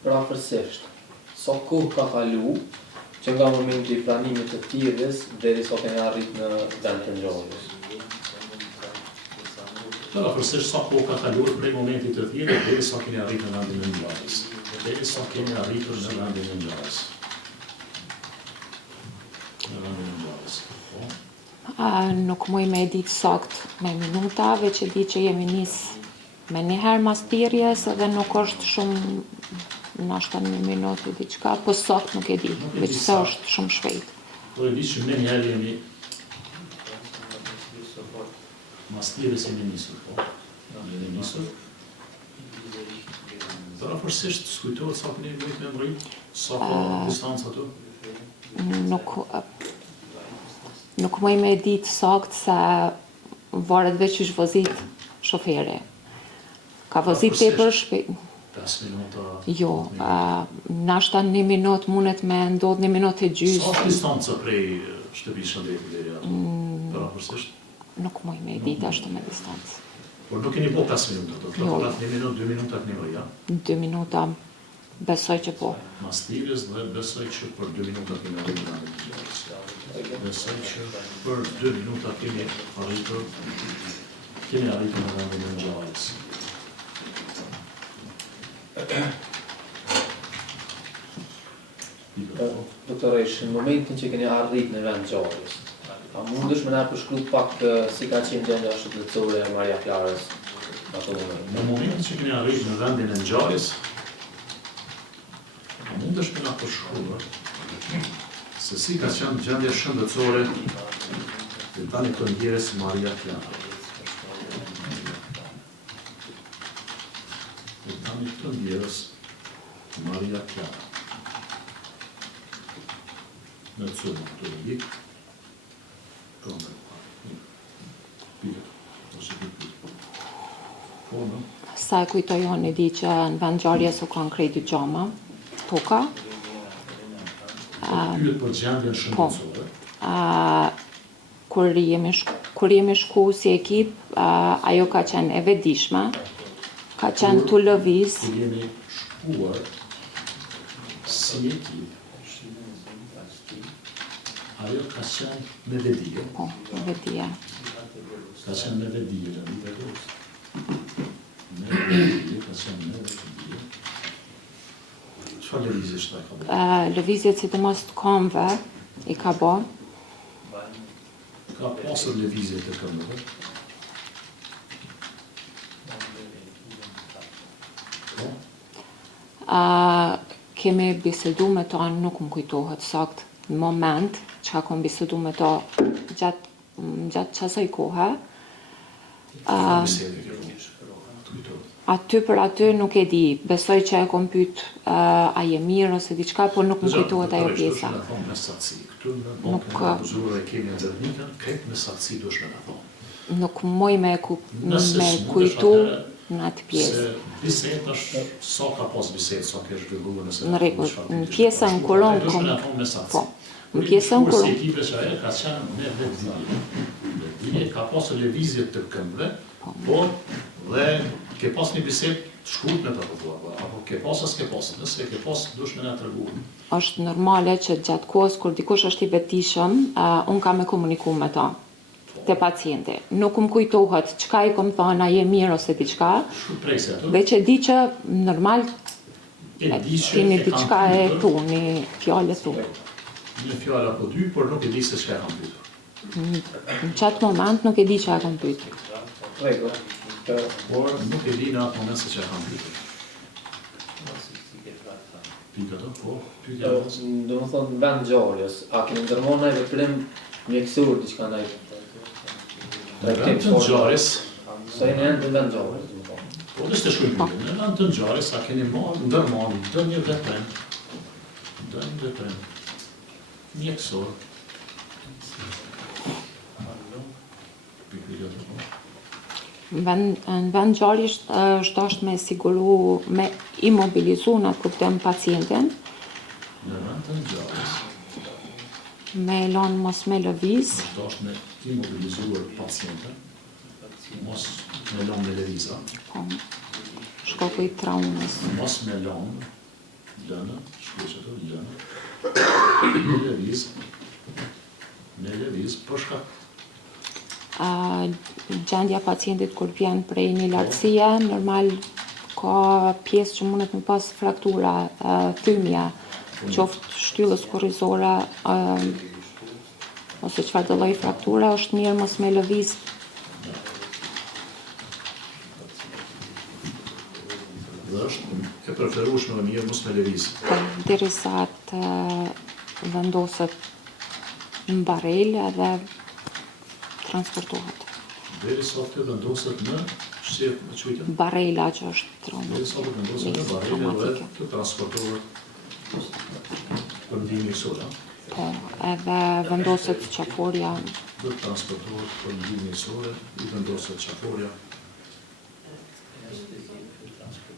Prafërsisht, sa kohë ka kalu që nga momenti I pranimit të thirrjes deri sa keni arrit në vend të ngjarjes? Prafërsisht sa kohë ka kaluar prej momentit të thirrjes deri sa keni arritur në vendin e ngjarjes. Deri sa keni arritur në vendin e ngjarjes. Në vendin e ngjarjes. Nuk muj me ditë sakt me minuta, veç e di që jemi nis me njëherë mas thirrjes edhe nuk është shumë nashta 1 minutë diçka, po sakt nuk e di, veç se është shumë shpejt. Po e di që me njëherë jemi mas thirrjes jemi nisur, po. Jemi nisur. Prafërsisht skujtohet sa keni mujt me mrit, sa ka distanca ato? Nuk muj me ditë sakt se varet veç që vozit shoferi. Ka vozit tepër shpejt. 5 minuta? Jo, nashta 1 minutë mundet me ndodh 1 minutë e gjysmë. Sa distanca prej shtëpisë shëndetit deri aty? Prafërsisht? Nuk muj me ditë ashtu me distancë. Por nuk keni po 5 minuta, do të thotë 1 minutë, 2 minuta keni bërë, ja? 2 minuta, besoj që po. Mas thirrjes dhe besoj që për 2 minuta kemi arritur në vendin e ngjarjes. Besoj që për 2 minuta kemi arritur në vendin e ngjarjes. Doktoresh, në momentin që keni arrit në vend ngjarjes, a mundesh me na përshkruaj pak si ka qenë gjendja shëndetësore e Maria Klarës në ato moment? Në momentin që keni arritur në vendin e ngjarjes, a mundesh me na përshkruaj se si ka qenë gjendja shëndetësore e tani të ndjeres Maria Klarë. E tani të ndjeres Maria Klarë. Në të cëmë të rëgjik, këmë pire, ose pire. Po, në? Sa e kujtoj unë e di që në vend ngjarjes u kanë krejt 2 gjama, toka. Pyet për gjendjen shëndetësore. Kur jemi shku si ekip, ajo ka qenë e vetëdijshme, ka qenë tu lëviz. Kur jemi shkuar si ekip, ajo ka qenë me vedije. Po, me vedije. Ka qenë me vedije, në vitë e gostë. Me vedije, ka qenë me vedije. Çfarë lëvizje shta ka bërë? Lëvizjet sidomos të këmbëve I ka bërë. Ka pasur lëvizje të këmbëve. Kemi bisedu me ta, nuk më kujtohet sakt në moment që ka kom bisedu me ta gjatë qasaj kohë. Aty për aty nuk e di, besoj që e kom pyet a je mirë ose diçka, por nuk më kujtohet ajo pjesa. Nuk moj me kujtu në atë pjesë. Biset është sa ka pas biset, sa ke zhvilluar nëse... Në rregull, në pjesën kuron po. Në pjesën kuron. Si ekipe që ajo ka qenë me vetëdije. Vetëdije ka pasur lëvizje të këmbëve, por dhe ke pas një biset shkurt me të përduar, apo ke pas as ke pas, nëse ke pas dush me na treguar. Është normale që gjatë kohës kur dikush është I vetëdijshëm, unë kam me komuniku me ta te pacienti. Nuk më kujtohet çka I kom thënë, a je mirë ose diçka. Veç e di që normal keni diçka e tu, një fjalë tu. Një fjalë apo dy, por nuk e di se çka e kam pyetur. Në qatë moment nuk e di që e kam pyetur. Por nuk e di në atë moment se që e kam pyetur. Pika do, po, pyetja do. Do më thonë në vend ngjarjes, a keni ndërmarrë ndaj veprim mjekësor diçka ndaj? Në vend të ngjarjes. Sa jeni në vend ngjarjes, do më thonë. Po dhe s'te shkoj pyetje. Në vend të ngjarjes, a keni ndërmarrë ndonjë veprim mjekësor? Në vend ngjarjes është me siguru, me imobilizu në atë kuptim pacientin. Në vend të ngjarjes. Me lanë mos me lëviz. Është me imobilizuar pacientin, mos me lanë me lëviza. Po, shkoku I traumës. Mos me lanë lënë, shkruaj ato lënë. Në lëviz për shkak gjendja pacientit kur vjen prej një lartësie, normal ka pjesë që mundet me pas fraktura, thymje, qoftë shtyllës korrizore, ose çfarë do lloj frakture, është mirë mos me lëviz. dhe është e preferueshme më mirë mos me lëviz. Derisa të vendoset në barel edhe transportohet. Derisa të vendoset në shqip, më quajtë? Barela që është Derisa të vendoset në barel dhe të transportohet për ndihmë kësora. Po, edhe vendoset qaforja. Dhe të transportohet për ndihmë kësore, i vendoset qaforja.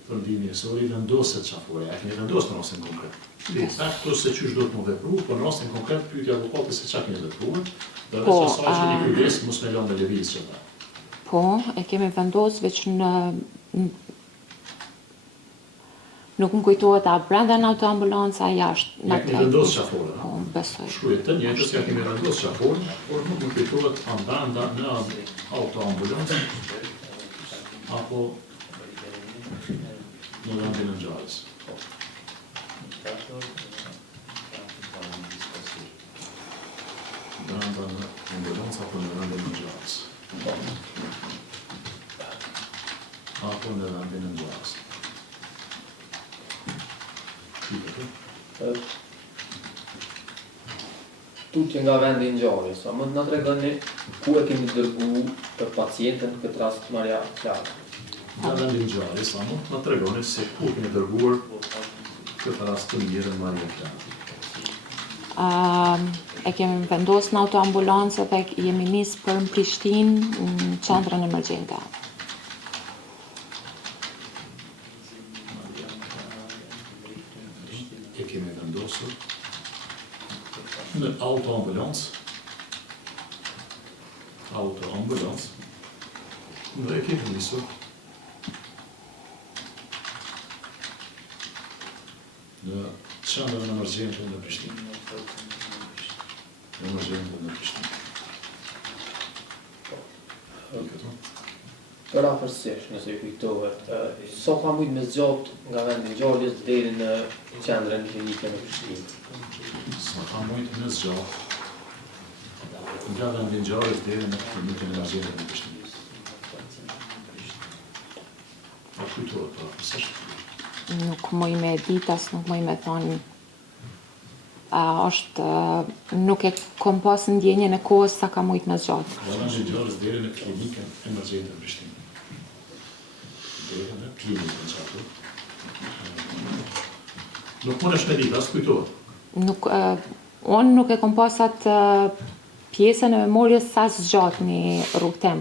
Për ndihmë kësore, i vendoset qaforja. E keni vendosur në rastin konkret. Dhe faktu se çysh do të më vepru, por në rastin konkret pyetja avokatit se çka keni vepruar, dhe veç asaj që një kujdes mos me lënë me lëviz që ta. Po, e kemi vendosur veç në nuk më kujtohet a brenda në autoambulanca jashtë. Ja kemi vendosur qaforën. Po, besoj. Shkruhet të njëjtës ja kemi vendosur qaforën, por nuk më kujtohet a brenda në autoambulancë apo në vendin e ngjarjes. Brenda në ambulancë apo në vendin e ngjarjes. Apo në vendin e ngjarjes. Tutje nga vendi i ngjarjes, a mund të na tregoni ku e keni dërgu për pacientën këtë rast marrja fjalë? Nga vendi i ngjarjes, a mund të na tregoni se ku keni dërguar këtë rast të mirën marrja fjalë? E kemi vendosur në autoambulancë dhe jemi nisë për në Prishtinë në qendrën emergjente. E kemi vendosur në autoambulancë dhe e kemi nisur në qendrën emergjente në Prishtinë. Për afërsisht, nëse ju kujtohet, sa ka mujt me zgjat nga vendi i ngjarjes deri në qendrën klinike në Prishtinë? Sa ka mujt me zgjat nga vendi i ngjarjes deri në klinikën emergjente në Prishtinë. A kujtohet për afërsisht? Nuk muj me ditas, nuk muj me thonë. Nuk e kom pas ndjenjen e kohës sa ka mujt me zgjat. Nga vendi i ngjarjes deri në klinikën emergjente në Prishtinë. Deri në klinikën qatë. Nuk mundesh me ditë, as kujtohet. Unë nuk e kom pas atë pjesën e memorjes sa zgjat një rrugtim.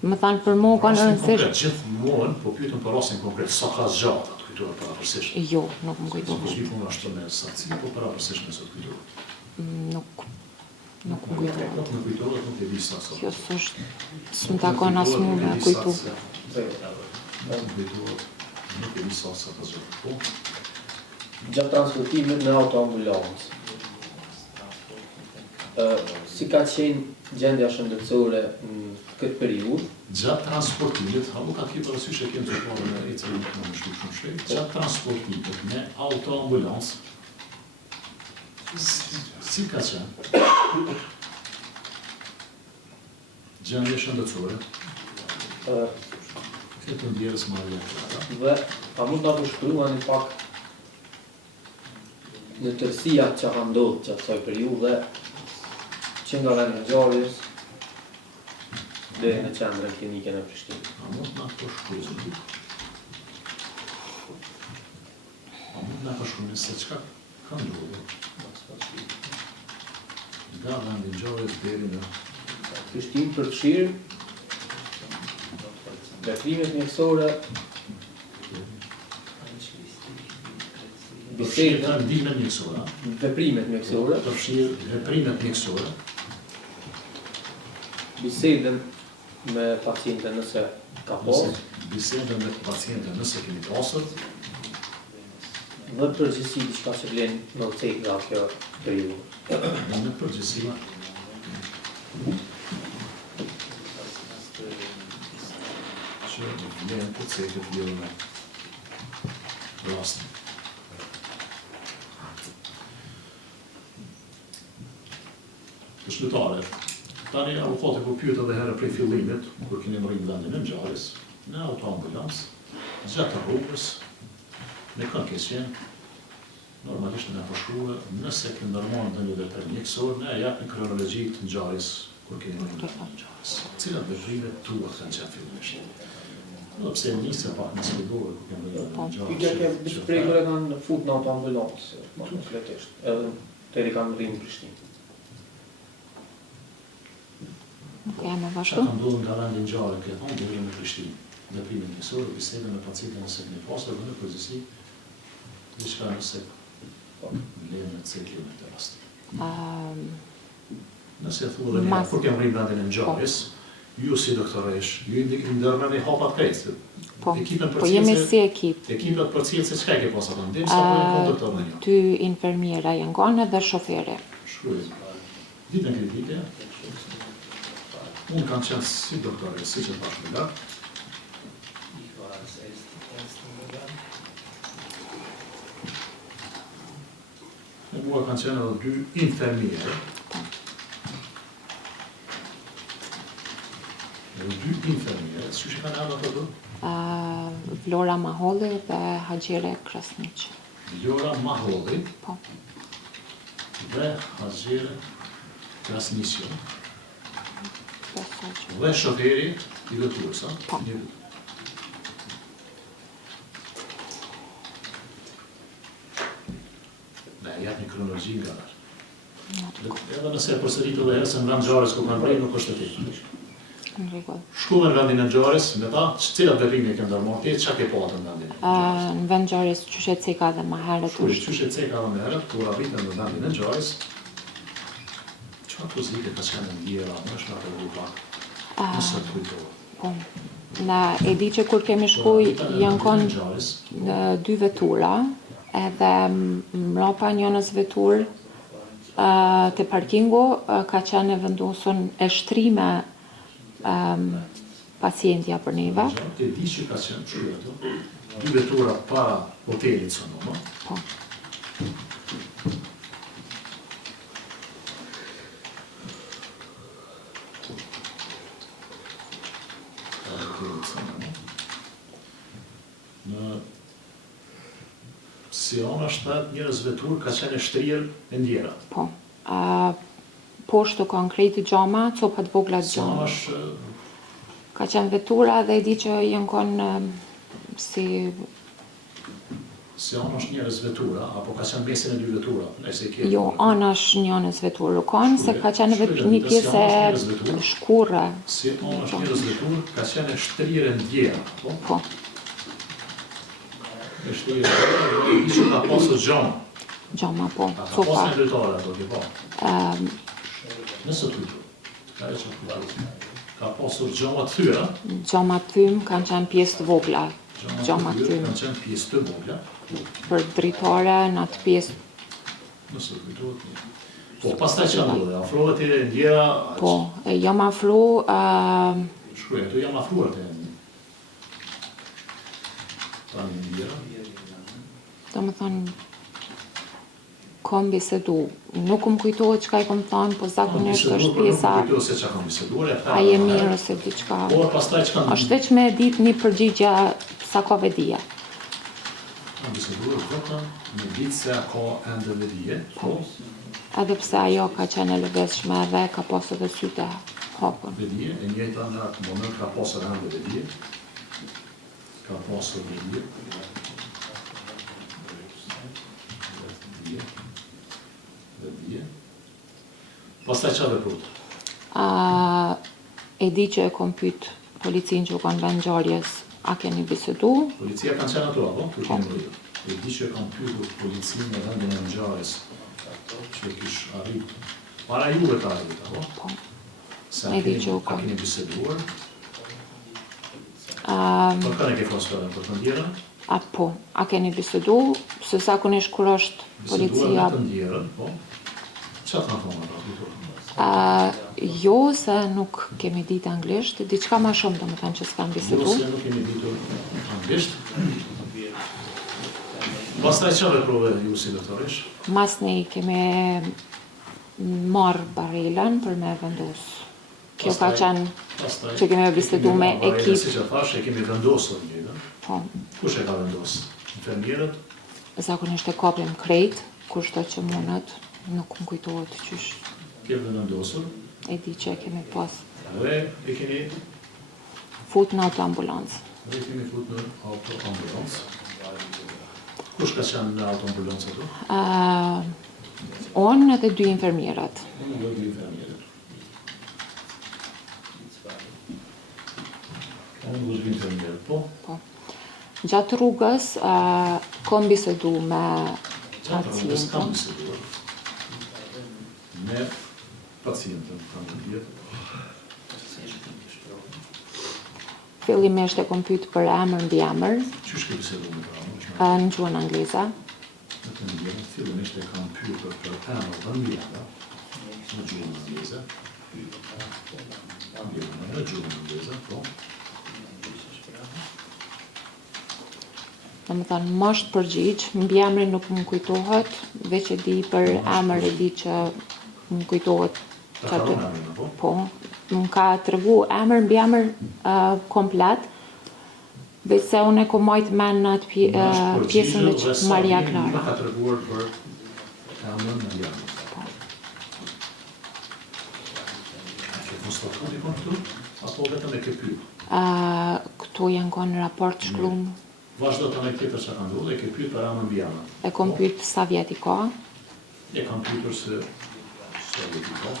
Më thanë për mu ka në rëndësisht. Gjithmonë, po pyetëm për rastin konkret, sa ka zgjat atë kujtohet për afërsisht? Jo, nuk më kujtohet. Nuk punë ashtu me saktësi, po për afërsisht nëse të kujtohet. Nuk më kujtohet. Nuk më kujtohet, nuk e di sa. Kjo s'më takon as mu me kujtu. Nuk më kujtohet, nuk e di sa ka zgjat. Po, Gjatë transportimit në autoambulancë, si ka qenë gjendja shëndetësore në këtë periudhë? gjatë transportimit, avokat ki parasysh e kemë të shpore në e cilë në më shumë shpejt, gjatë transportimit me autoambulancë, si ka qenë? Gjendje shëndetësore, këtë ndjerës marrja klara. Dhe a mund ta përshkruani pak në tërësia që ka ndodhur gjatë kësaj periudhe, që nga vendi i ngjarjes deri në qendrën klinike në Prishtinë. A mund nga përshkruani? A mund nga përshkruani se çka ka ndodhur? Nga vendi i ngjarjes deri në Prishtinë përfshirë veprimet mjekësore, bisedën, ndihmën mjekësore, veprimet mjekësore, përfshirë veprimet mjekësore, bisedën me pacientën nëse ka pas, bisedën me pacientën nëse keni pasur, në përgjithësi diçka që vlen në cek nga kjo periudhë. Në përgjithësi që vlen të cekët lidhur me rastin. Shqiptare, tani avokati po pyet edhe herë prej fillimit, kur keni rrinë vendin e ngjarjes, në autoambulancë, gjatë rrugës, me kënë keqen, normalisht në përshkruve, nëse kënë nërmonë dhe një vepër mjekësor, ne e japë në kronologji të ngjarjes, kur keni rrinë vendin e ngjarjes. Cilat veprimet tuat kanë qenë fillimisht? Edhe pse nisë pak në sfidove kur kemi rrinë vendin e ngjarjes. Pyetja ke bitë prej kur e kanë fut në autoambulancë, kompletisht, edhe deri kanë rrinë në Prishtinë. Nuk jam e Qa vazhdu. ka ndodhur nga vendi ngjarje këtë thonë deri në Prishtinë? Veprimet mjekësore, bisedën me pacientin nëse keni pasur dhe në përgjithësi diçka nëse vlen në cikli në këtë rast. Nëse e thua dhe një, kur kemë rrinë vendin e ngjarjes, ju si doktoresh, ju ndërmeni hapat krejtë. Po, jemi si ekip. Ekipet për cilët se çka ke pas atë ndim, sa po janë konduktor në një? 2 infermiera janë gone dhe shoferi. Shkruaj. Ditën kritike, unë kam qenë si doktore, si që të bashkë me lartë, e mua kanë qenë edhe 2 infermiere. Edhe 2 infermiere, që që kanë ardhur ato? Vlora Maholli dhe Haxhire Krasniq. Vlora Maholli Po. dhe Haxhire Krasniq. Besoj që. Dhe shoferi i veturës, a? Po. Ne, jap një kronologji nga nërë. Edhe nëse e përsërit edhe herë se në vend ngjarjes ku kanë rrinë nuk është e tillë. Në rregull. Shkuve në vendin e ngjarjes, me ta, cilat veprime ke ndërmarrë ti, çka ke pa atë në vendin e ngjarjes? Në vend ngjarjes qyshe ceka dhe më herët Shkuve qyshe ceka dhe më herët, kur arritën në vendin e ngjarjes, çfarë pozite ka qenë ndjera, më është nga të grupa, nëse të kujtohet. Po. Na e di që kur kemi shkuj janë konë 2 vetura, edhe mrapa njënës vetur të parkingu ka qenë e vendosur e shtrime pacientja për neve. Ti di që ka qenë kështu ato, 2 vetura para hotelit Sonoma. Po. Në Siona 7 njerëz vetur ka qenë e shtrirë e ndjera. Po. Poshtë konkreti gjama, copat vogla Siona gjama. është Ka qenë vetura dhe e di që janë konë si... Siona është njerëz vetura, apo ka qenë mesin e 2 vetura? Nëse ke. Jo, anash njënës veturë konë, se ka qenë një pjesë e shkurre. Siona është njerëz vetur, ka qenë e shtrirë e ndjera, po? Po. E shtrirë e ndjera, dhe i që ka pasur gjama. Gjama, po. Ka Copa. pasur në lëtare ato, ke pa? Nëse të kujtu. Ka e që kujtu. Ka pasur gjama të thyra. Gjama tym kanë qenë pjesë të vogla. Gjama tym. Kanë qenë pjesë të vogla. Për dritare në atë pjesë. Nëse të kujtohet një. Po, pastaj që ndodhe, afrohet e ndjera... Po, e jam afru... Shkruaj, ato jam afruar të tani ndjera. Do më thonë, kom bisedu. Nuk më kujtohet çka i kom thonë, po zakonisht është pjesa... Nuk kujtohet se që kam biseduar, A je mirë ose diçka. Por, pastaj që kam... është veç me ditë një përgjigje sa ka vedije. Kam biseduar vetëm me ditë se ka ende vedije, po, Edhe pse ajo ka qenë e lëvizshme dhe ka pasur edhe sytë hapur. vedije, e njëjta në atë moment ka pasur ende vedije. Ka pasur vedije. Vedije. Pastaj që veprut? E di që e kom pyet policin që u kanë vend ngjarjes, a keni bisedu? Policia kanë qenë ato, apo? Kur kemi rritur. E di që kanë pyetur policinë në vendin e ngjarjes që kish arrit. Para juve ka arrit, apo? Po. Se E di që u a kam. keni biseduar? Për kanë e ke fosfore për të ndjera? Po, a keni bisedu, se zakonisht kur është policia... Biseduar me të ndjerën, po. Çfarë kanë thonë ata? Jo, se nuk kemi ditë anglisht, diçka ma shumë do më thënë që s'kan bisedu. Jo, se nuk kemi ditur anglisht. Pastaj çfarë veprove ju si doktorish? Masni kemi marrë barelën për me vendos. Kjo ka qenë që kemi bisedu me ekip. Si që thash, e kemi vendosur një, Po. Kush e ka vendosur? Infermierët? Zakonisht e kapim krejt, kushto që mundet, nuk më kujtohet qysh. Kemi vendosur? E di që e kemi pas. Dhe e keni? Fut në autoambulancë. Dhe kemi fut në autoambulancë. Kush ka qenë në autoambulancë ato? Unë edhe 2 infermierat. Unë dhe 2 infermierët. Unë dhe 2 infermierët, po? Po. Gjatë rrugës, kom bisedu me Rrugës kam pacientën. biseduar. Me pacientën, kam të bjetë. Fillimisht e kom pyet për emër mbi emër, Qysh ke bisedu me ta? në gjuhën angleze. Në të ndjerën, fillimisht e kam pyetur për emër dhe mbjella, në gjuhën angleze. Në gjuhën angleze, po. Në më thënë, masht përgjigj, mbi emrin nuk më kujtohet, veç e di për emër e di që më kujtohet. Ta karon emrin, po? Po, më ka tregu emër mbi emër komplet, veç se unë e ko majt men në atë pjesën me që Maria Më Clara. ka treguar për emrin në mbjellën. A ke konstatuar dikon këtu? Apo vetëm e ke pyet? Këtu janë konë raport shkrum, Vazhdo të me tjetër që ka ndodhur dhe e ke pyet për emrin mbi emër. e kom pyet sa vjet i ka. E kam pyetur se vjet i ka.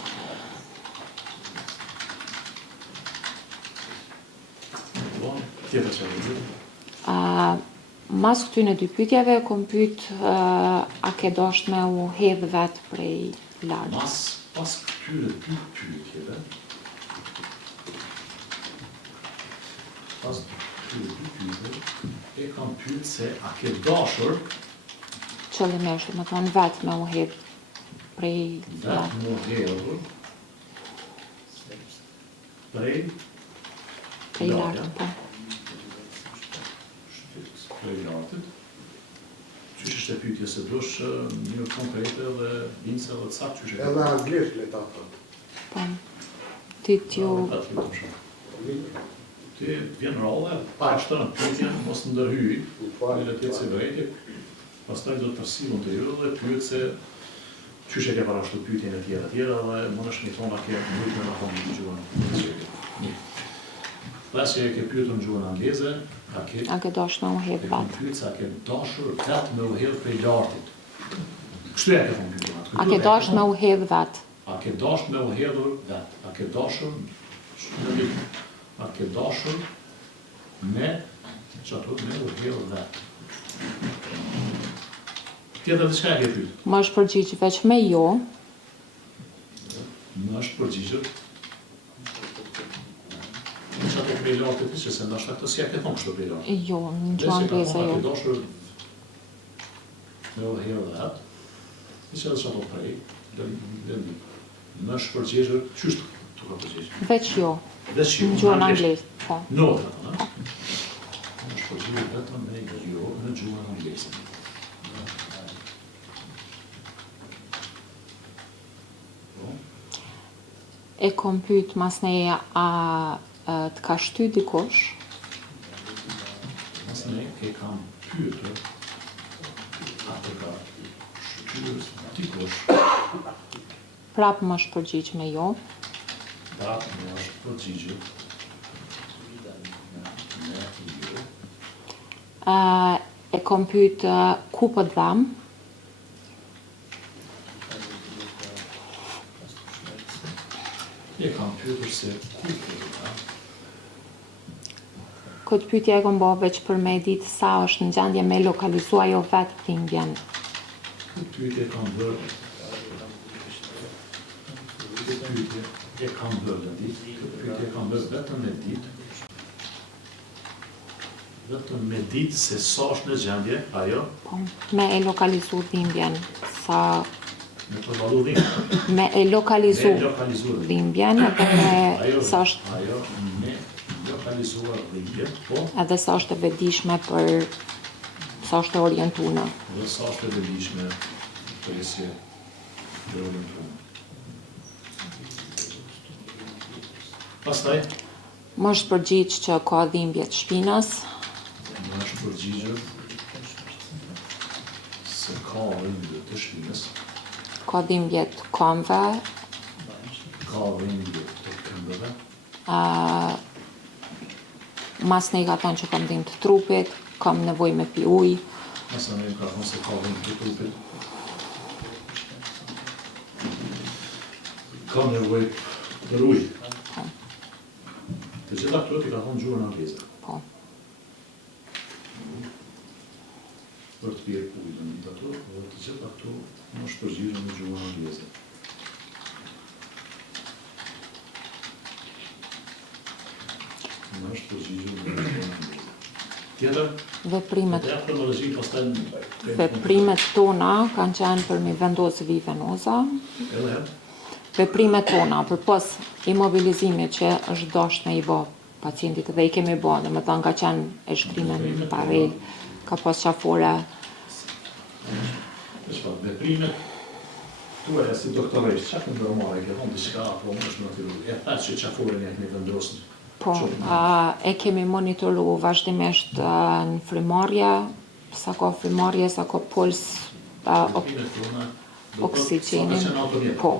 Po, tjetër që e pyet. Mas këtyne 2 pyetjeve, kom pyet a ke dasht me u hedh vet prej lartë. Pas këtyre 2 pyetjeve, e kam pyet se a ke dashur Qëllimisht, më thonë vet me u hedh prej vetë lartë. më hedhur Prej lartë, po. prej lartit. Qysh është e pyetje se dush një konkrete dhe vinse dhe cak qysh e Edhe anglisht le ta thot. Po. Ti t'ju... Ti vjen rrolle, pa shtërën pyetjen, mos ndërhyj, le të jetë si vërejtje, pastaj do të përsillen të ju dhe pyet se qysh e ke parashtu pyetjen e tjera dhe mundesh mi thonë a ke mujtë me thonë në gjuhën. Dhe që e ke pyetur në gjuhën angleze, A ke dasht me u hedh e kam vet. pyet se a ke dashur vetë me u hedh prej lartit. Kështu ja ke thonë pyetjen. A ke dasht me u hedh vet. A ke dasht me u hedhur vetë? A ke dashur a ke dashur me çato me u hedhur vetë? Tjetër diçka e ke pyet? Më është përgjigj veç me jo, Më është përgjigjur. Qa të prej lartit që se ndashta këtë si a ke thonë kështu prej lartit. jo, në gjuhë angleze A jo. ke dashur me u hedhur vetë? Diçka dhe çato prej, më është përgjigjur, qysh të ka përgjigjur? Veç jo, Veç jo, në gjuhën angleze, po. No, më është përgjigjur vetëm me jo në gjuhën angleze. E kom pyet mas neje a të ka shty dikush, Mas ne e kam pyetur a të ka shtyr dikush, prap më është përgjigj me jo, prapë më është përgjigjur me jo. e kom pyet ku po dham, E kam pyetur se ku po dha. këtë pyetje e kom bo veç për me ditë sa është në gjendje me lokalizua jo vetë dhimbjen. Këtë pyetje kam bërë. Këtë pyetje e kam bërë në ditë. Këtë pyetje e kam bërë vetëm në ditë. Vetëm me ditë se sa është në gjendje, ajo, Po, me e lokalizu dhimbjen, sa me përballu dhimbje. me e lokalizu Me lokalizuar. dhimbjen edhe me sa është Ajo me lokalizuar dhimbje, po, edhe sa është e vetëdijshme për sa është e orientuar. dhe sa është e vetëdijshme për si dhe orientuar. Pastaj, Më është përgjigj që ka dhimbje të shpinës, më është përgjigjur se ka dhimbje të shpinës, ka dhimbje të këmbëve, ka dhimbje të këmbëve, mas ne ka thënë që kam dhimbje të trupit, kam nevojë me pi ujë, nëse ne ka thonë se ka dhimbje të trupit, ka nevojë për ujë. Të gjitha këto ti ka thonë gjuhën angleze. po. Për të pirë ujë në ato, dhe të gjitha këto më është përgjigjur në gjuhën angleze. Më është përgjigjur në gjuhën angleze. Tjetër, Veprimet ja kronologji pastaj Veprimet tona kanë qenë për mi vendosë vi venoza. edhe Veprimet tona për pas imobilizimit që është dashur me i bë pacientit dhe i kemi bë, domethënë ka qenë e shtrime në parel, ka pas qafore, veprimet tuaja si doktoresh, çka të ndërmarrë, ke thonë diçka apo më është natyru. E thash që qaforën e kemi vendosur. po, e kemi monitoru vazhdimisht në frymarrje, sa ka frymarrje, sa ka puls, Veprimet tona oksigjenin, po. po.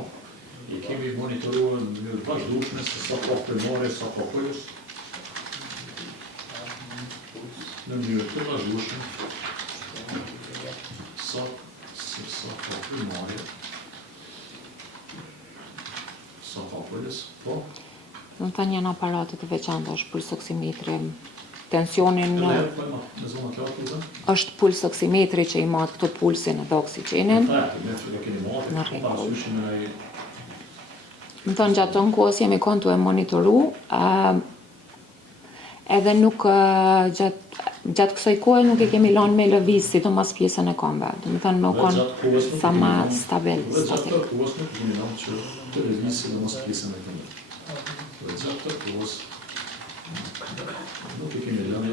I kemi monitoruar në mënyrë vazhdueshme se sa ka frymarrje, sa ka puls. Në mënyrë të vazhdueshme sa ka frymarrje, sa ka puls, po. Në të njën aparatet të veçanta është pulsoksimetri, tensionin Edhe herë po në zonat lartë, është pulsoksimetri që i matë këto pulsin edhe oksigjenin. me që keni marrë, Në rregull. parasyshin në Më thënë gjatë të në kohës jemi kontu e monitoru, edhe nuk gjatë kësoj kohë nuk e kemi lanë me lëviz, sidomos pjesën e këmbëve. Do të thënë më konë sa ma stabil. Dhe gjatë të kohës nuk kemi lanë që të lëviz sidomos pjesën e këmbëve. Dhe gjatë të kohës nuk e kemi lanë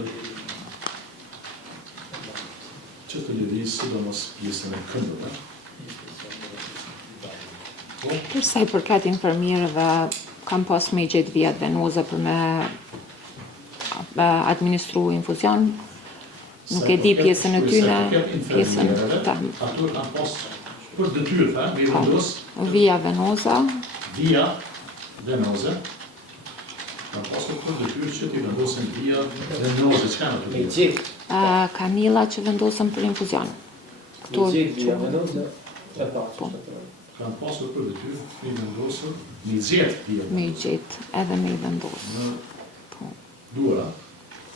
që të lëviz sidomos pjesën e këmbëve. Për sa i përket infermierëve, kam pas me i gjetë vijat venoze për me administru infuzion. Nuk e di pjesën e tyne, pjesën Ato kanë pas për detyrë, me i vendos vija venoza, vija venoze. Kanë pasur për detyrë që t'i vendosin vija venoze, çka në të Me vija? gjithë, kanila që vendosën për infuzion. Këto me gjithë vija venozë, e pa, Po. Kanë pasur për detyrë me i vendosur një gjetë vija me i gjetë edhe me i vendosë. në Po, duara.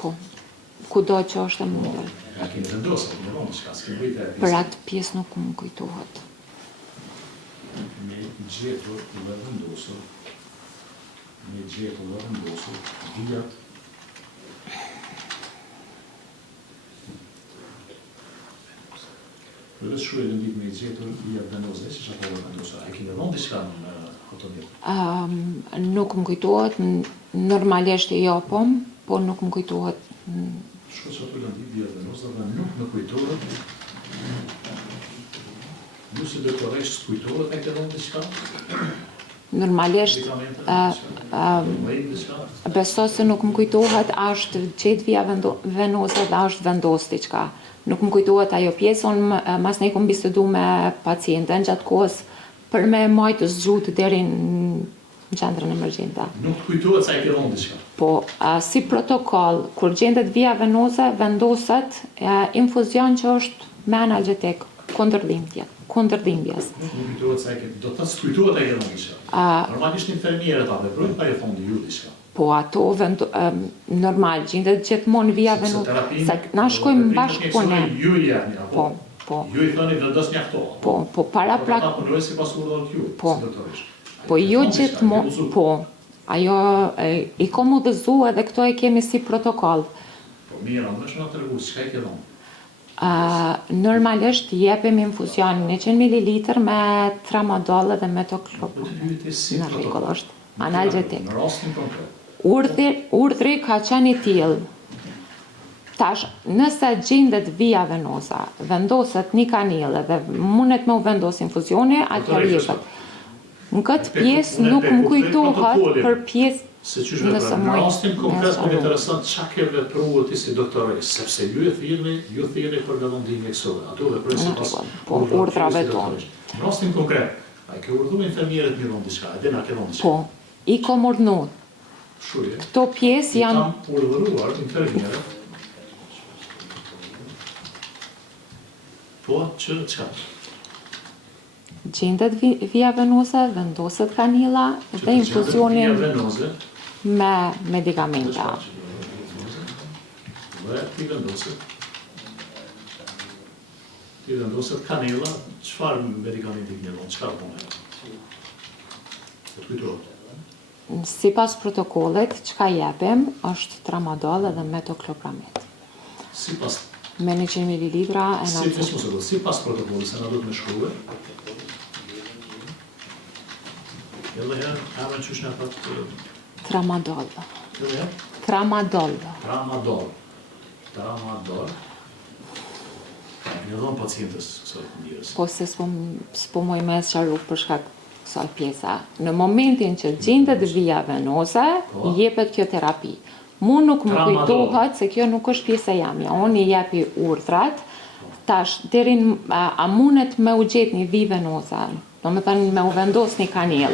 po. Kudo që është e mundër. Ja keni vendosur, keni rënë çka, s'keni bëjtë e Për atë pjesë nuk më kujtohet. me gjetur dhe vendosur, me gjetur dhe vendosur vijat Dhe shkruaj në ditë me i gjetur vijat venoze, si që apo vendosur. A keni rënë diçka në ato ditë? Nuk më kujtohet, normalisht e japom, po nuk më kujtohet. Shko që ato në ditë vijat venoze dhe nuk më kujtohet. Ju si doktoresh s'kujtohet e ke rënë diçka? Normalisht, beso se nuk më kujtohet, është gjetë vija venoze dhe është vendos diçka. Nuk më kujtohet ajo pjesë, unë mas ne kom bisedu me pacientën gjatë kohës për me majtë zgjutë deri në qendrën emergjente. Nuk të kujtohet sa e ke rënë diçka. Po, si protokoll, kur gjendet vija venoze, vendoset infuzion që është me analgetik, kundër dhimbjes. Nuk kujtohet sa e ke, do të s'kujtohet e ke rënë diçka. Normalisht infermierët ta veprojnë pa e thonë ju diçka. Po ato normal, gjendet gjithmonë vija venoze. Se na shkojmë bashkë punë. Ju i jepni, apo? Po. Ju i thoni vendos një këto. Po, para pra... Ta punoj si pas urdhërit ju, po. si doktoresh. Po jo gjithmonë, po. Ajo i kom udhëzu edhe këto e kemi si protokoll. Mira, më është në të regu, çka i ke dhonë? Normalisht jepim infuzion 100 ml me tramadol dhe metoklopramid. Në rregull është analgetik. Në rastin konkret. Urdhri ka qenë i tillë. Tash, nëse gjendet via venosa, vendoset një kanile dhe mundet me u vendos infuzioni, atëherë jepet. Në këtë pjesë nuk më kujtohet për pjesë Në rastin konkret më interesant çka ke vepruar ti si doktoresh, sepse ju thirrni për vendondime kësore. Ato veprojnë sipas urdhrave tonë. Në rastin konkret, ai ke urdhëruar infermierët me dhon diçka, edhe na ke dhon diçka. Po, i kom urdhëruar. Shuje. Këto pjesë janë kam urdhëruar infermierët. Po, çka? Gjendet via venosa, vendoset kanila dhe infuzionin me medikamenta. Dhe ti vendoset kanila, çfarë medikamenti ke dhënë, çfarë punë? Po kujtohet. Sipas protokollit, çka japim është tramadol dhe metoklopramid. Sipas me 100 ml sipas protokollit, se na duhet me shkruar. Edhe herë qysh në fatë... Tramadol. Edhe herë? Tramadol. Një dhonë pacientës kësot njërës. Po se s'po moj me sqaru për shkak kësaj pjesa. Në momentin që gjendet via venose, jepet kjo terapi. Mu nuk më kujtohet se kjo nuk është pjesa jamja. Unë i jepi urdhrat, tash derin a mundet me u gjet një vi venosa. Do me thënë me u vendos një kanil.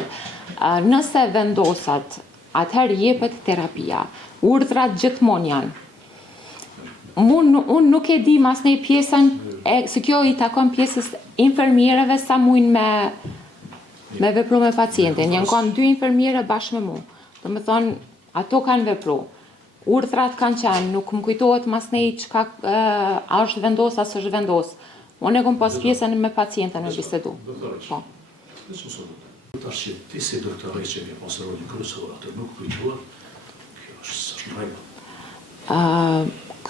Nëse vendosat, atëherë jepet terapia. Urdhrat gjithmonë janë. Unë nuk e di mas në pjesën, se kjo i takon pjesës infermierëve sa mujnë me vepru me pacientin. Janë kanë 2 infermiere bashkë me mu. Do me thonë, ato kanë vepru. Urdhrat kanë qenë, nuk më kujtohet mas në çka a është vendos, as është vendos. Unë e kom pas pjesën me pacientën në bisedu. Po. Tash që ti si doktoresh që ke pasur rolin kryesor, atë nuk kujtohet, kjo është në rregull.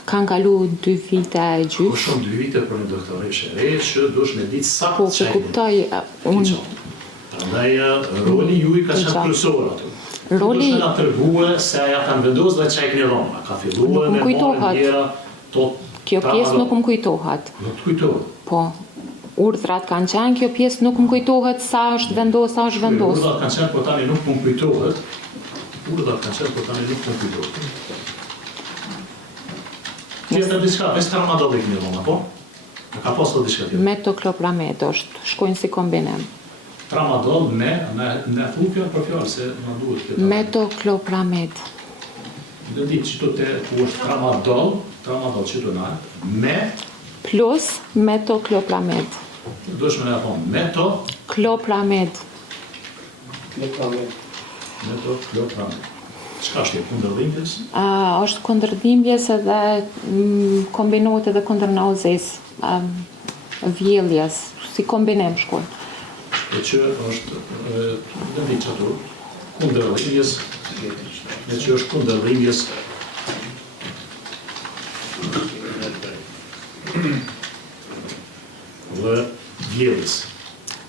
Kanë kalu 2 vite e gjysmë. Po shumë 2 vite për një doktoresh e re që dush me ditë saktë. Po, që kuptoj unë. Prandaj roli ju i ka qenë kryesor aty. Roli na tregue se aja kanë vendosur dhe çaj kanë dhënë. Ka filluar me gjëra to. Kjo pjesë nuk më kujtohet. Nuk kujtohet. Po. Urdhrat kanë qenë, kjo pjesë nuk më kujtohet sa është vendos, sa është vendos. Urdhrat kanë qenë, po tani nuk më kujtohet. Tjetër diçka, veç tramadol keni dhënë, apo? Ka pasur diçka tjetër? Metoklopramid është, shkojnë si kombinim. Tramadol me thukja për fjalë se na duhet këtë. Metoklopramid. Dhe ditë që të ku është tramadol që të na, me plus metoklopramid. Dush me në thonë, Klopramid. Metoklopramid. Çka është e kundërdhimbjes? Është kundërdhimbjes edhe kombinohet edhe kundër nauzes, vjelljes, si kombinim shkojnë. E që është, dhe di që ato, kundërdhimbjes, e që është kundërdhimbjes dhe vjelljes.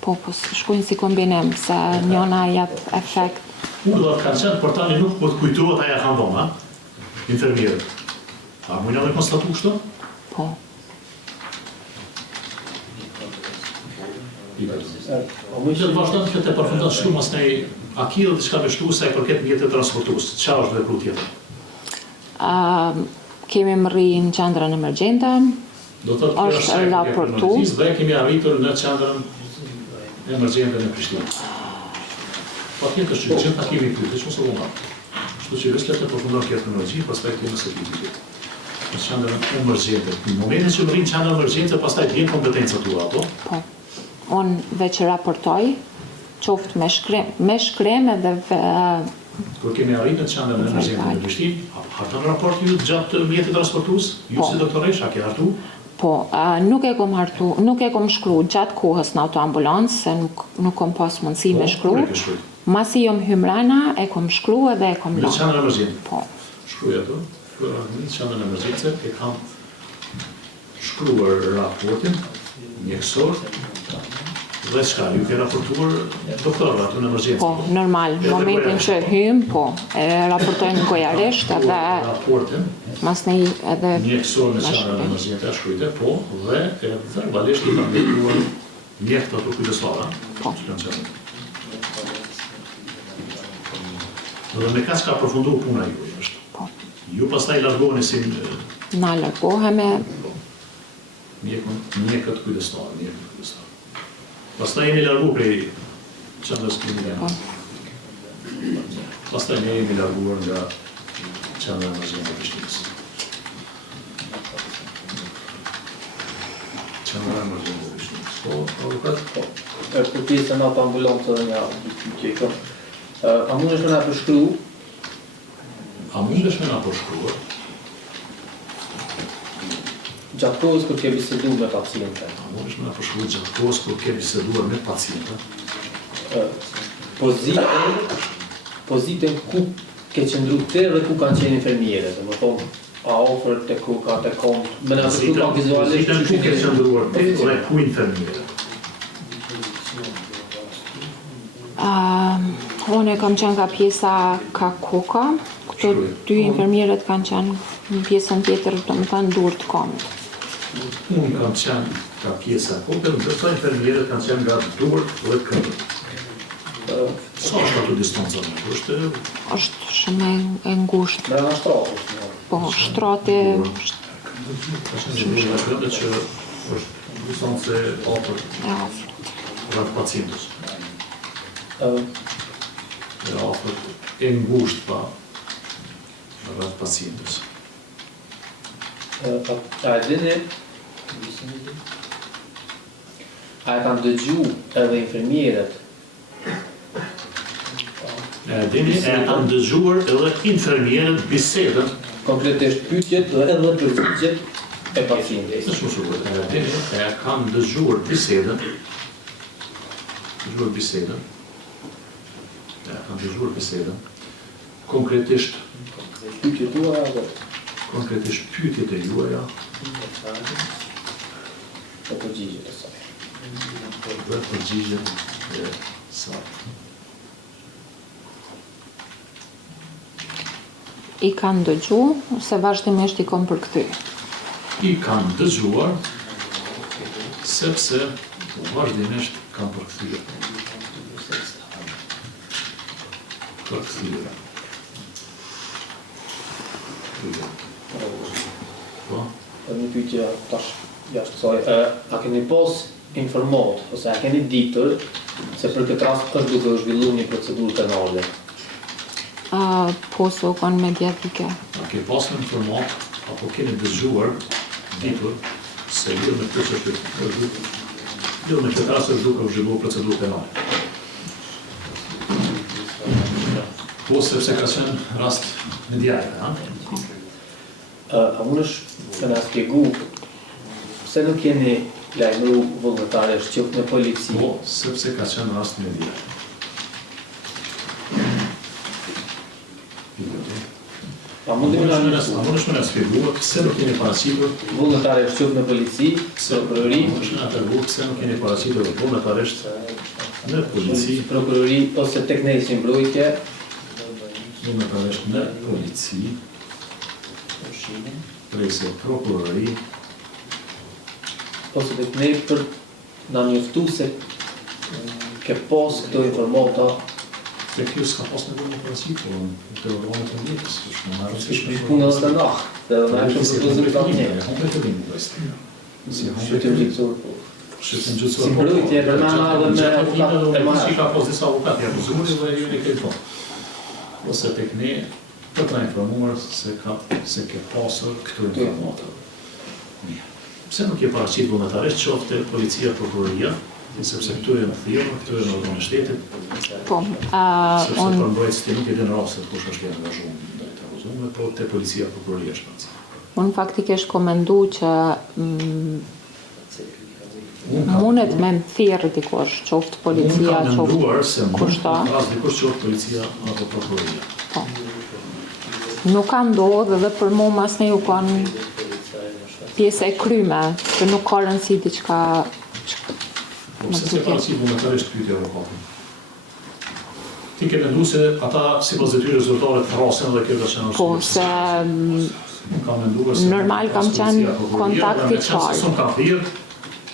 Po, shkojnë si kombinim, se njona jep efekt. Urdhrat kanë qenë, por tani nuk po të kujtohet aja kanë dhënë, infermierët. A mundja me konstatu kështu? Po. Mund të vazhdon të përfundon shtu mas ne a ki dhe diçka me shtu sa i përket mjetet transportues. Çfarë është vepru tjetër? Kemi mri në qendrën emergjente. Do të thotë është raportu. Dhe kemi arritur në qendrën emergjente në Prishtinë. Patjetër që gjitha kemi këtu, që mos u vëmë. Kështu që vetë të përfundon kjo teknologji, pastaj kemi së tjetër. Në qendrën emergjente. Në momentin që rrin qendrën emergjente, pastaj vjen kompetenca tua ato. Po. Unë veç raportoj, qoftë me shkrem edhe kur kemi arritur në qendrën emergjente në Prishtinë, harton raport ju gjatë mjetit transportues, ju si doktoresh, a ke hartu? Po, nuk e kom hartu, nuk e kom shkru gjatë kohës në autoambulancë, se nuk kom pas mundësi me shkru. Masi jom hymrana, e kom shkru edhe e kom lanë. Në qendrën emergjente? Po. Shkruaj ato? Kërë qendrën e emergjencë e kam shkruar raportin mjekësor dhe çka, ju ke raportuar doktorëve aty në emergjencë. Po, normal, momentin që hym, po, e raportojnë gojarisht edhe raportin mas nej edhe mjekësor në qendrën e emergjencë shkruajte, po, dhe e verbalisht i kam dërguar mjekët ato kujdestarë. Po. Dhe me kaq ka përfunduar puna juaj është. Po. Ju pastaj largoheni si na largohemi, mjekët kujdestarë. Pastaj jeni larguar prej qendrës klinike. Pastaj ne jemi larguar nga qendra e emergjencës e Prishtinës. Qendra e emergjencës e Prishtinës. Po, avokat? Po. Për pjesën ato ambulancë dhe nga pyetje. A mundesh me na përshkru? A mundesh me na përshkruar? Gjatë kohës kur ke biseduar me pacientën, A mundesh me na përshkruar gjatë kohës kur ke biseduar me pacientën? pozitën ku ke qëndru ti dhe ku kanë qenë infermierët, domethënë a ofër te ku ka te kom, me na përshkru pak vizualisht. Pozitën ku ke qëndruar ti dhe ku infermierët? Unë kam qenë ka pjesa ka koka, këto dy infermierët kanë qenë në pjesën tjetër, do të thënë dur të komit. Unë kam qenë ka pjesa koka, ndërsa infermierët kanë qenë nga duart dhe këmbët. Sa është ato distanca? Është shumë e ngushtë. Brenda shtratës. Po, shtrati Shumë e këndë që është distancë e afër e afërt. rreth pacientës. E afërt e ngushtë pa rreth pacientës. A e dini? A e kanë dëgju edhe infermierët? E dini, e kanë dëgjuar edhe infermierët bisedën. Konkretisht pyetjet dhe edhe përgjigjet e pacientës. E dini, e kanë dëgjuar bisedën. Kanë dëgjuar bisedën. Konkretisht Pyetjet tuaja dhe pyetjet e juaja e përgjigjet e saj. dhe përgjigjet e saj. I kanë dëgju, se vazhdimisht i kanë përkthy. I kanë dëgjuar, sepse vazhdimisht kanë përkthyer. Po? Një pyetje tash jashtë kësaj, a keni pas informat ose a keni ditur se për këtë rast është duke u zhvilluar një procedurë penale? Po se u kanë mediatike. A ke pas informat, apo keni dëgjuar, ditur, se lidhur me këtë çështje, lidhur me këtë rast është duke u zhvilluar procedurë penale. Po sepse ka qenë rast mediatik, ha? A mundesh me na shpjegu pse nuk jeni lajmëru vullnetarisht qoftë në polici? Po, sepse ka qenë rast mediatik. A mundesh me na shpjegua pse nuk keni paraqitur vullnetarisht qoftë në polici, prokurori, Mundesh me na treguar pse nuk keni paraqitur vullnetarisht në polici, prokurori ose tek ne si mbrojtje, vullnetarisht në polici, prese prokurori, ose tek ne për na njoftu se ke pas këto informata. se kjo s'ka pas nevojë me paraqitur, po të organet e mjekës, është më rëndësishme. Punë është ndach, dhe na është propozim Shqytim gjyqësor. Shqytim gjyqësor. Si mbrojtje për mana dhe me avukat. Ka pas disa avukat janë abuzuar dhe ju ne keni thonë. Ose tek ne për të na informuar se ke pasur këto informata. Pse nuk je paraqitur vullnetarisht qoftë policia, prokuroria, sepse këtu janë thirrje, këtu janë organet e shtetit. Po, Sepse unë përmbrojtësi nuk e din rastet kush është i angazhuar ndaj të akuzuar, po te policia, prokuroria shpatsi. unë faktikisht komendu që mundet me më thirrë dikush, qoftë policia, Unë kam menduar se kushta. ras dikush qoftë policia apo prokuroria. Po. Nuk ka ndodhur edhe për mua mas ne u kanë pjesë e kryme, që nuk ka rëndësi diçka. Po pse se paraci vullnetarisht pyetja avokatin? Ti ke menduar se ata sipas detyrës zyrtare thrasin dhe kjo që Po se normal kam qenë kontakti qartë. Son ka thirr,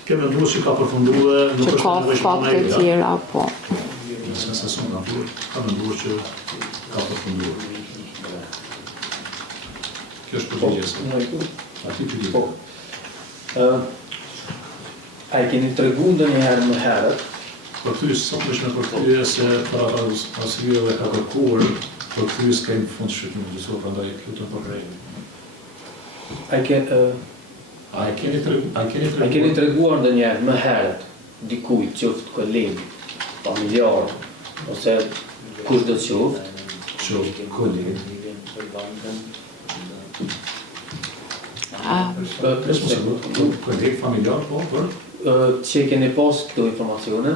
ke menduar se ka përfunduar nuk Që është ka nevojë fakte të tjera, po. Nëse son ka thirr, ka menduar që ka përfunduar. Kjo është përgjigjesa. Aty pyetje. Po. A i keni tregu ndonjëherë më herët? Për ty sot është me përkthye se për ata arsyeve ka kërkuar përkthye s'ka në fund shqyrtimit, gjithë prandaj lutem për krejnë. A i keni treguar ndonjëherë më herët dikujt, qoftë koleg, familjar, ose kush do të qoftë, Qoftë koleg. Koleg familjar, po, për? që i keni pas këto informacione,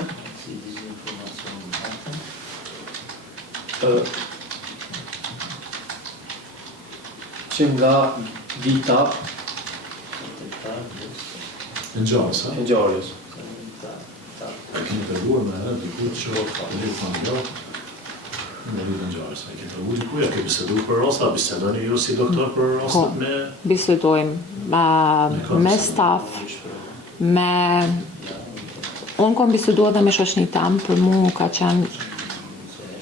që nga dita Në ngjarjes, e ngjarjes. A keni treguar me herë dikujt që koleg familjar në lidhje në ngjarjes. A keni treguar dikujt, a ke biseduar për rasta, bisedoni ju si doktor për rastet me Bisedojmë me staf, unë kam biseduar dhe me shoqëni tam, për mua ka qenë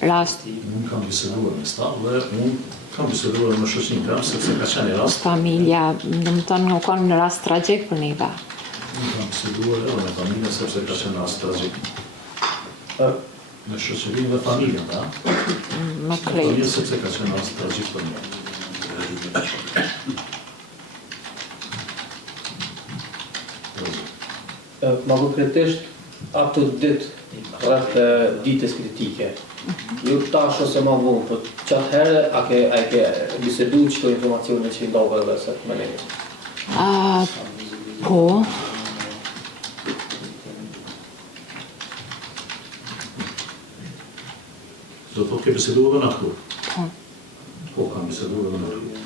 rast Unë kam biseduar me staf dhe unë kam biseduar me shoqënin tim sepse ka qenë rast. familja, domethënë nuk kanë në rast tragjik për neve. Unë kam biseduar edhe me familjen sepse ka qenë rast tragjik. Me shoqërinë dhe familjen, ta? Me krejt. Familjen sepse ka qenë rast tragjik për ne. Ma konkretisht, ato ditë rreth ditës kritike, ju tash ose ma vonë, po qatë herë a ke bisedu qëto informacione që i ndove dhe se me ne? Po, Do të thotë ke biseduar edhe në atë kohë. po. Po, kam biseduar edhe në atë kohë.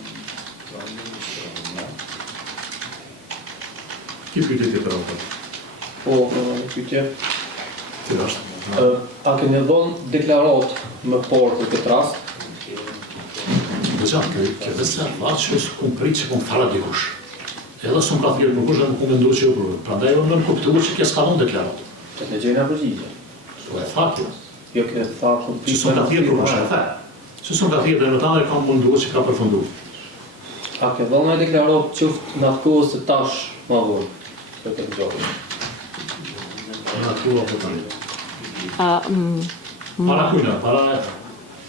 Ki pyetje tjetër apo? Po, pyetje. Cila është? A keni dhënë deklarat më parë për këtë rast? Dëgja, ke vese atë që s'kum prit që kum fara dikush. Edhe s'kum ka thirrë dikush dhe më kum menduar që ju provoj. Prandaj unë më kuptuar që ke s'ka dhënë deklarat. Që të gjejna përgjigje. Po e fakti. Jo këtë tha Që s'kum ka thirrë dikush, e the. Që s'kum ka thirrë dhe në tane kam munduar që ka përfunduar. A ke dhënë deklarat qoftë në atë kohë se tash ma vonë për këtë gjallë? Në atë kohë apo tani. Para kujna,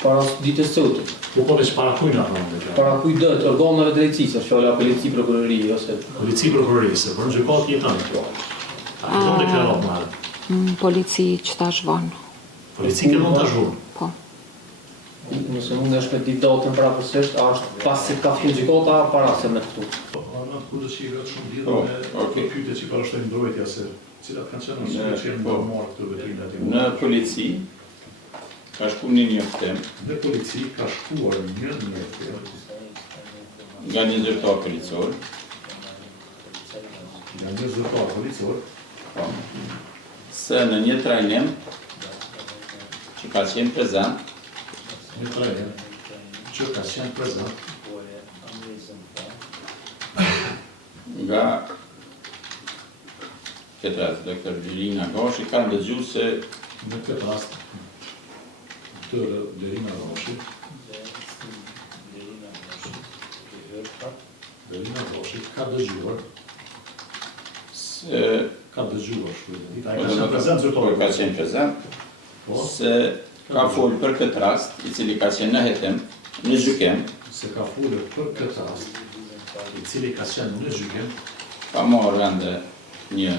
Para ditës së sotme. po veç para kujna thonë deklarat. Para kujdët, organeve drejtësisë, është fjala polici, prokurori, ose Polici prokurorisë, për në gjykatë jeton. A ke dhënë deklarat më herët? Polici që ta zhvonë. Polici ke dhënë tash vonë. Po. nëse mund është me ditë datën para përsërisht, a është pas se ka fillë gjykata para se me këtu. Po, në kurrë që i vetë shumë lidhur me pyetjet që parashtrojnë mbrojtja se cilat kanë qenë ose që janë ndërmarrë këto veprime aty. Në polici ka shku një njoftim Në polici ka shkuar një njoftim nga një zyrtar policor, nga një zyrtar policor se në një trajnim që ka qenë prezent një trajnim që ka qenë prezent nga këtë rast doktor Lerina Goshi ka ndëgjuar se në këtë rast të Lerina Goshi ka dëgjuar se shkruaj. Ai ka qenë prezent zyrtar. ka qenë prezent se ka folur për këtë rast, i cili ka qenë në hetim, në gjykim, Se ka folur për këtë rast, i cili ka qenë në gjykim, ka marrë vende një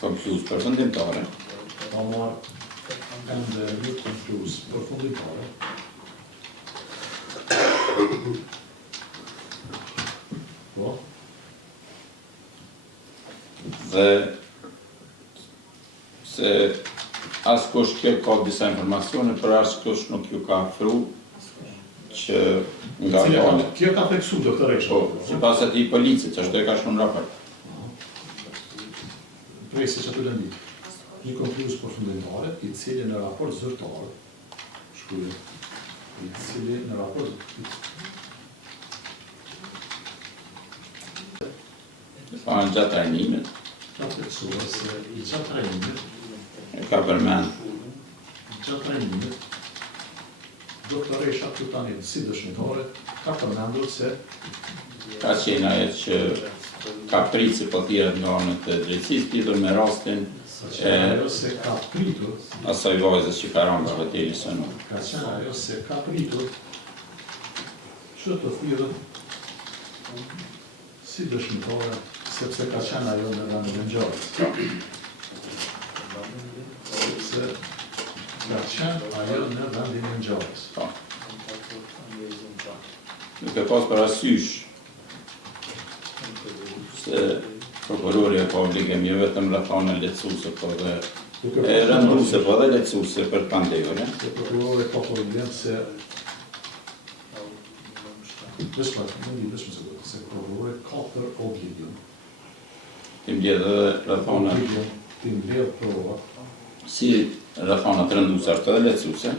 konkluz përfundimtare, ka marrë ende një konkluz përfundimtare. Po, dhe se askush kjo ka disa informacione, për askush nuk ju ka afru që nga fjala. Kjo ka theksu doktoresha. Po, sipas atij policit, çdo e ka shkruar në raport. Prej se që të lëndit, një konkluz përfundimtare, i cili në raport zyrtar, shkruaj, i cili në raport Pa në gjatë trajnimit, ka theksuar se i gjatë trajnimit, e ka përmend gjatë trajnimit, doktoresha këtu tani si dëshmitare ka përmendur se ka qenë ajo që ka pritë si po thirret nga anët e drejtësisë lidhur me rastin ajo se ka pritur, asaj vajzës që ka rënë nga hoteli Sënor. ka qenë ajo se ka pritur që të thirret si dëshmitare, sepse ka qenë ajo në vendin e ngjarjes. Sepse ka qenë ajo në vendin e ngjarjes. Po. Duke pas parasysh se prokurori ka obligim jo vetëm rrethana lehtësuese, po dhe e rënduese, po dhe lehtësuese për pandemën. Se prokurori ka problem se se prokurori ka për obligim. Ti mbledh edhe rrethana Obligim ti mbledh prova, si rrethana të rënduese ashtu edhe lehtësuese.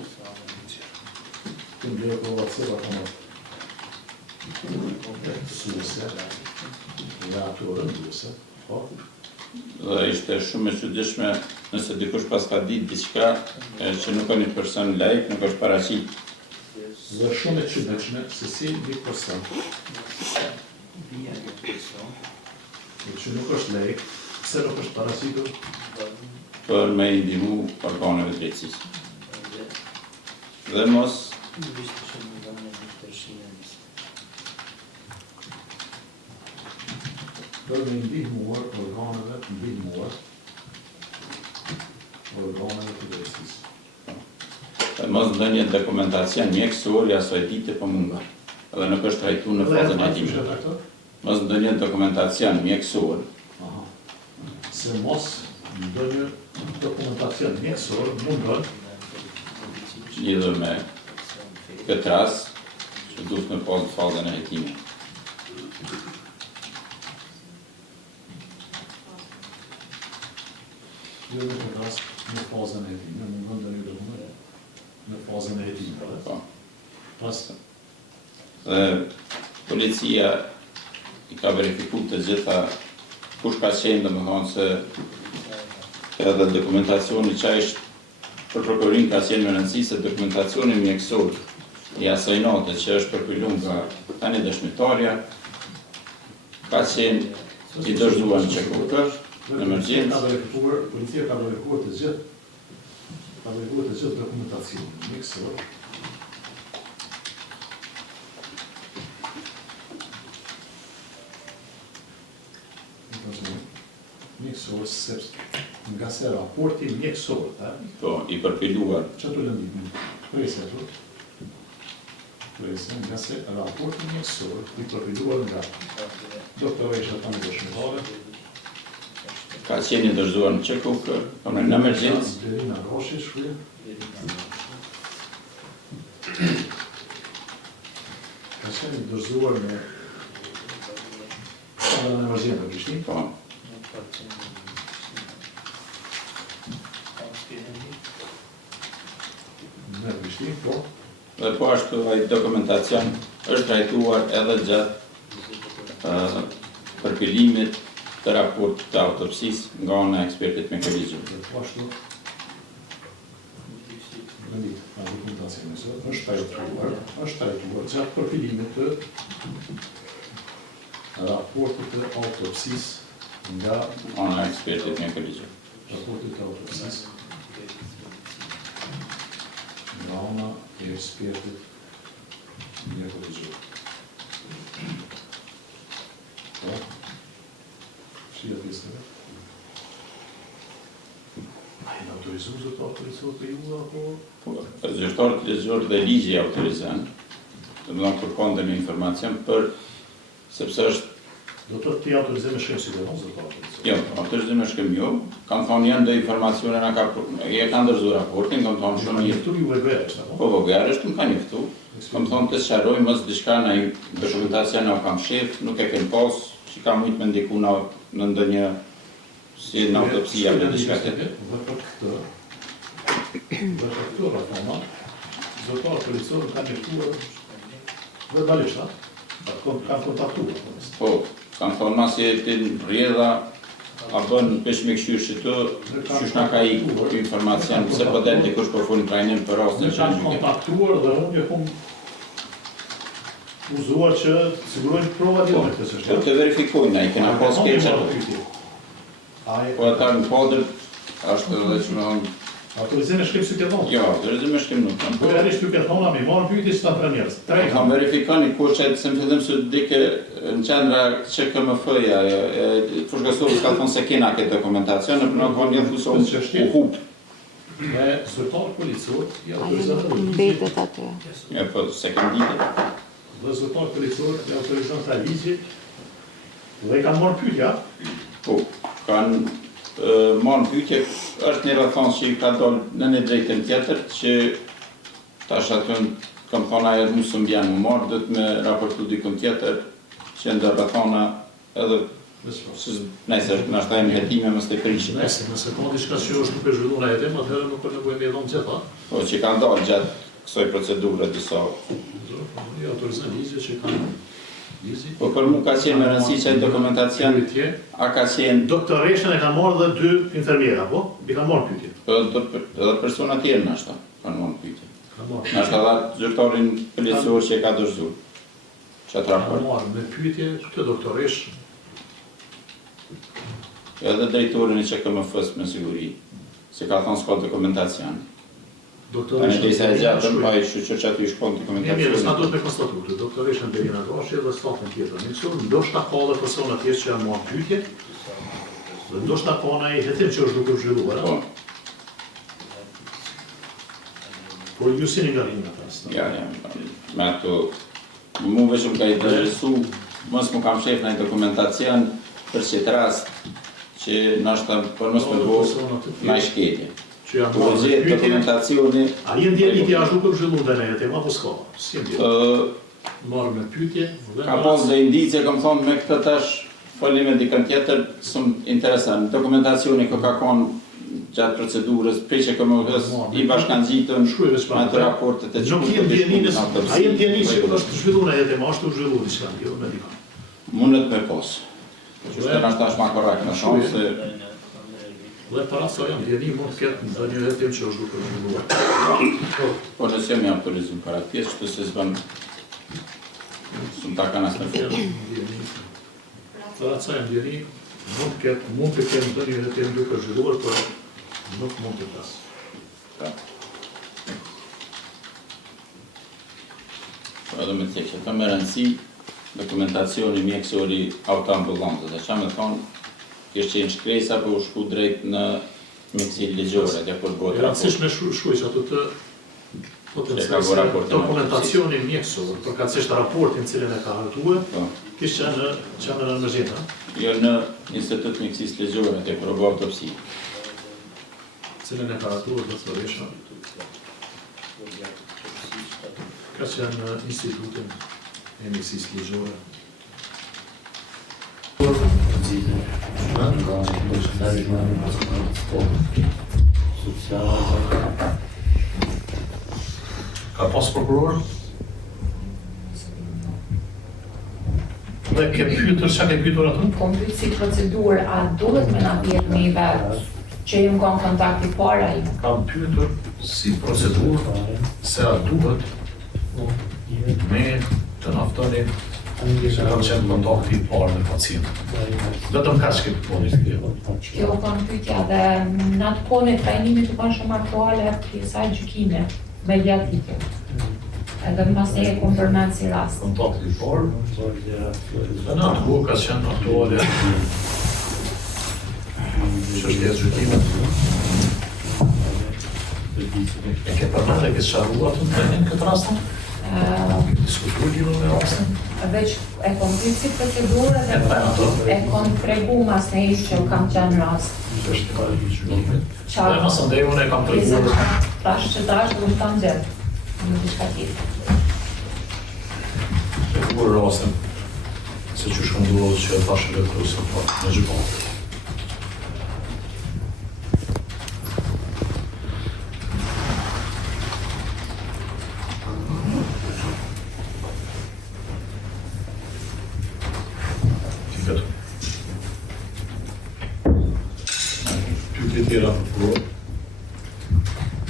ti mbledh prova se rrethana lehtësuese dhe ato rënduese, po, Dhe ishte shumë e çuditshme nëse dikush pas ka ditë diçka që nuk ka një person laik, nuk është paraqit. dhe shumë e çuditshme se si një person që nuk është laik, pse nuk është paraqitur, Për me i ndihmu organeve drejtësisë. Dhe mos për me ndihmuar organeve të drejtësisë. dhe mos ndonjë dokumentacion mjekësor i asaj dite po mungon. Edhe nuk është trajtuar në fazën e timit. Mos ndonjë dokumentacion mjekësor Aha. Se mos ndonjë dokumentacion mjekësor mungon lidhur me këtë rast që duhet me pas në fazën e hetimit. jo në këtë rast në fazën e hetimit, mungon ndonjë dokument në fazën e hetimit. Po. Pas Dhe policia i ka verifikuar të gjitha kush ka qenë, domethënë se edhe dokumentacioni që është për prokurorin ka qenë me rëndësi se dokumentacioni mjekësor i asaj note që është përpyllur nga tani dëshmitarja ka qenë i dorëzuar në çekukër në emergjencë. Policia ka verifikuar të gjithë dokumentacionin mjekësor. Mjekësor, sepse nga se raporti mjekësor, Po, i përpyluar. që të lëndimin, prese, nga se raporti mjekësor i përpyluar nga doktoresha tani dëshmitare, Ka qenë i dorëzuar në çekukër, në emergjencë. Blerina Roshi shkruaj. Ka qenë i dorëzuar në në emergjencë në Prishtinë. Po, Në Prishtinë, po. dhe po ashtu ai dokumentacion është trajtuar edhe gjatë përpylimit të raport të autopsisë nga ana e ekspertit mekanizik. Dhe po ashtu vendit në dokumentacionin është trajtuar gjatë përfilimit të raportit të autopsisë nga Ana e ekspertit mekanizik. raportit të autopsisë nga ana e ekspertit mjekërisor. Po? Shia pjesëve? A i në autorizuar të autorizuar të ju, apo? Po, zyrtarët kryesor dhe ligji autorizon, domethënë kërkon ndonjë informacion sepse është Do të ti autorizim me shkrim si do mos zotëtar policore. Jo, autorizim me shkrim jo. Kam thonë janë do informacione na ka ndërzuar raportin, kam thonë shumë mirë. Njëftu ju VG është, apo? Po VG është, më ka njëftu. Kam thonë të sqaroj mos diçka në dokumentacion na kam shef, nuk e kem pas, që kam mujt me ndiku në ndonjë si në autopsia apo diçka tjetër. Dhe për këto rafona, zotëtar policore ka njëftuar verbalisht, a? Kanë kontaktuar. Po, kam thonë masi ti rrjedha a bën pesh me këshyrë që të qysh na ka ikur informacion se po del dikush po funi trajnim për rastin Ne kanë kontaktuar dhe unë kom uzuar që të sigurojnë provat jo me këtë çështje. Po të verifikojnë ai kena pas keqë. Po ata në podër është edhe që më thonë Autorizim e shkrim si këtë thonë? jo, autorizim me shkrim nuk kam. Po realisht ju këtë thonë, mi marë pyetje si ta tre njerëz. Kam verifikoni kur që se më fillim se dike në qendra që KMF-ja, Fushkasovës ka thonë se kena këtë dokumentacion, në përna konë një thuson u hup. Me zotëtar policore, i Ajo autorizon nuk mbetet aty. Ja, po, se kem ditë. dhe zotëtar policore i autorizon ta ligji dhe i kanë marrë pyetja. Po, kanë marrë pyetje, është një rrethon që i ka dalë në një drejtim tjetër, që tash aty kam thonë ajo nuk së mbjan më marrë, do të me raportu dikun tjetër, që ndër rrethona edhe nëse na shtajmë hetime mos të prishim. Nëse ka diçka që është nuk e zhvilluar ai temë, atëherë nuk po nevojë me dhënë gjitha. Po, që kanë dalë gjatë kësaj procedure disa. I autorizon ligje që kanë ligji. Po për mua ka qenë me rëndësi që ai dokumentacion a ka qenë Doktoreshën e kanë marrë dhe 2 infermiera, po? I kanë marrë pyetje. edhe persona tjerë nashta kanë marrë pyetje. Kanë marrë. Nashta dha zyrtarin policor që e ka dorëzuar. Çfarë Kanë raport? marrë me pyetje këtë doktoresh. Edhe drejtorin e QKMF-s me siguri, se ka thonë s'ka dokumentacion. Tani disa e gjatën pa i shqyqër që aty i shkon Mirë, s'ka dokumentacion. duhet me konstatu këtë. Doktoreshën Berina Gashi dhe stafën tjetër. Nëse ndoshta ka edhe persona tjerë që janë marrë pyetje, dhe ndoshta ka ai hetim që është duke u zhvilluar. Po, Por ju si nga rinë atas. ja, me ato, mu veshëm ka i dërësu, mos mu kam shef në dokumentacion për qëtë rast, që nashta për mos me bo, ma i shketje. Që janë Po marrë me gjithë pyetje. dokumentacioni, A jenë djeli ti ashtu duke u zhvilluar dhe në jetë, apo s'ka? Si jenë djeli? Marrë me pyetje. dhe ka në pas rast- dhe indicie, kam thonë me këtë tash, folim me dikën tjetër, shumë interesant. Dokumentacioni që ka konë gjatë procedurës, prej që KMF-s i bashkangjitën Shkruaj veç me pra. atë raportet e Nuk jenë djelinës, a jenë djeli që është zhvilluar në jetë, ma është u zhvilluar diçka, jo me dikon. Mundet me pos. Që është në ashtash ma korrekt në shumë se Dhe para sa janë djeli mund të ketë në një jetim që është duke u zhvilluar. po nëse jam i autorizim para pjesë, që se s'bën s'm ta kanë asë në fund. Para sa janë djeli mund të ketë në një jetim duke u zhvilluar, por nuk mund të tas. Po edhe me të që ka me rëndësi dokumentacioni mjekësori autoambulancës. Dhe që me thonë, kështë qenë shkresa për u shku drejt në mjekësi ligjore, dhe për E botë raport. rëndësishme shkruaj që ato të Që ka bërë raportin. dokumentacioni mjekësor, përkatësisht raportin cilin e ka hartuar, Po, kishte qenë në mërzit, ha? jo në Institut Mjekësisë Ligjore, dhe për autopsi. Cilin e ka hartuar doktoresha. Ka qenë në institutin e mjekësisë ligjore. Ka pas prokuror? Dhe ke pyetur çka ke pyetur atë? Kom pyet si procedurë, a duhet me na vjet neve që jem kon kontakti para im? Kam pyetur si procedurë se a duhet me të naftoni që kam qenë kontakti i parë me pacientin. Vetëm kaq ke pyetur. Kjo kon pyetja dhe në atë kohë e trajnimit u kanë shumë aktuale pjesa e gjykimit mediatike. Edhe mas ne e kom përmend si rast. Kontakti i parë. Dhe në atë kohë ka qenë aktuale çështja e gjykimit. E ke përmendë, e ke sqaruar atë në këtë rast? Diskutuar me rastin? Veç e kom bërë si procedurë E pa ato. e kom tregu mas në ishë që kam qenë rast. Është ka gjyqënime. Qartë. Dhe mas ndaj unë e kam treguar. Tash që tash do të kam gjetë. Në diçka tjetër. Treguar rastin se që shkëndurot që e thashe dhe kërësë në gjyqon. Pyetje tjera, prokuror.